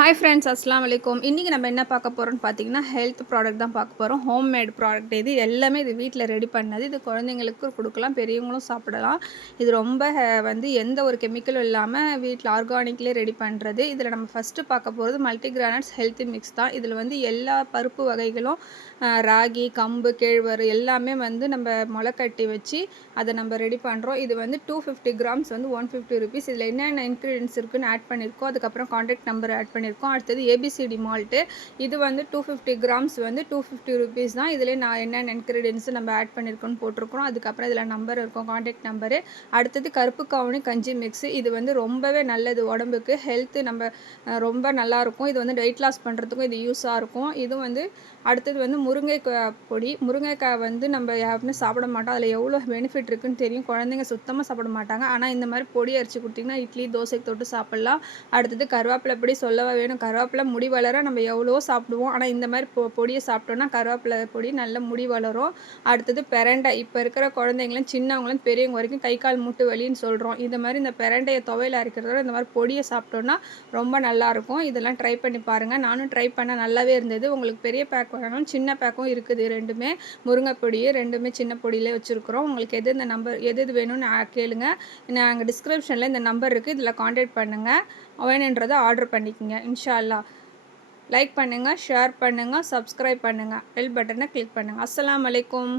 Hi friends, அஸ்ஸலாமு அலைக்கும். இன்றைக்கி நம்ம என்ன பார்க்க போகிறோம்னு பார்த்தீங்கன்னா, ஹெல்த் ப்ராடக்ட் தான் பார்க்க போகிறோம். ஹோம்மேட் ப்ராடக்ட் இது எல்லாமே இது வீட்டில் ரெடி பண்ணது. இது குழந்தைங்களுக்கு கொடுக்கலாம், பெரியவங்களும் சாப்பிடலாம். இது ரொம்ப வந்து எந்த ஒரு கெமிக்கலும் இல்லாமல் வீட்டில் ஆர்கானிக்லேயே ரெடி பண்ணுறது. இதில் நம்ம ஃபஸ்ட்டு பார்க்க போகிறது மல்டிகிரானட்ஸ் ஹெல்த்தி மிக்ஸ் தான். இதில் வந்து எல்லா பருப்பு வகைகளும் ராகி, கம்பு, கேழ்வரகு எல்லாமே வந்து நம்ம முளைக்கட்டி வச்சு அதை நம்ம ரெடி பண்ணுறோம். இது வந்து 250 கிராம்ஸ் வந்து 150 ருபீஸ். இதில் என்னென்ன இன்க்ரீடியன்ஸ் இருக்குன்னு ஆட் பண்ணியிருக்கோம். அதுக்கப்புறம் கான்டாக்ட் நம்பர் ஆட் பண்ணியிருக்கோம். அடுத்தது ஏபிசிடி மால்ட்டு. இது வந்து 250 கிராம்ஸ் வந்து 250 ருபீஸ் தான். இதில் நான் என்னென்ன இன்க்ரீடியன்ஸ் நம்ம ஆட் பண்ணியிருக்கோன்னு போட்டிருக்கிறோம். அதுக்கப்புறம் இதில் நம்பர் இருக்கும், கான்டாக்ட் நம்பரு. அடுத்தது கருப்பு கவுனி கஞ்சி மிக்ஸு. இது வந்து ரொம்பவே நல்லது உடம்புக்கு. ஹெல்த்து நம்ம ரொம்ப நல்லாயிருக்கும். இது வந்து வெயிட் லாஸ் பண்ணுறதுக்கும் இது யூஸாக இருக்கும். இது வந்து அடுத்தது வந்து முருங்கைக்காய் பொடி. முருங்கைக்காய் வந்து நம்ம யாருமே சாப்பிட மாட்டோம். அதில் எவ்வளோ பெனிஃபிட் இருக்குன்னு தெரியும். குழந்தைங்க சுத்தமாக சாப்பிட மாட்டாங்க. ஆனால் இந்த மாதிரி பொடி அரைச்சி கொடுத்திங்கன்னா இட்லி, தோசைக்கு தொட்டு சாப்பிட்லாம். அடுத்தது கருவேப்பிலை பொடி சொல்லவா வேணும். கருவேப்பிலை முடி வளர நம்ம எவ்வளோ சாப்பிடுவோம். ஆனால் இந்த மாதிரி பொடியை சாப்பிட்டோன்னா கருவேப்பிலை பொடி நல்ல முடி வளரும். அடுத்தது பெரண்டை. இப்போ இருக்கிற குழந்தைங்களும் சின்னவங்களும் பெரியவங்க வரைக்கும் கை கால் மூட்டு வலின்னு சொல்கிறோம். இந்த மாதிரி இந்த பெரண்டையை துவையில் அரைக்கிறதோட இந்த மாதிரி பொடியை சாப்பிட்டோன்னா ரொம்ப நல்லாயிருக்கும். இதெல்லாம் ட்ரை பண்ணி பாருங்கள். நானும் ட்ரை பண்ண நல்லாவே இருந்தது. உங்களுக்கு பெரிய பேக் வேணும், சின்ன பேக்கும் இருக்குது. ரெண்டுமே முருங்கை பொடி ரெண்டுமே சின்ன பொடியிலே வச்சுருக்குறோம். உங்களுக்கு இந்த நம்பர் எது வேணும்னு கேளுங்க. நாங்கள் டிஸ்கிரிப்ஷனில் இந்த நம்பர் இருக்குது. இதில் கான்டாக்ட் பண்ணுங்கள். வேணுன்றதை ஆர்டர் பண்ணிக்கோங்க. இன்ஷா அல்லாஹ். லைக் பண்ணுங்கள், ஷேர் பண்ணுங்கள், சப்ஸ்கிரைப் பண்ணுங்கள், பெல் பட்டனை கிளிக் பண்ணுங்கள். அஸ்ஸலாமு அலைக்கும்.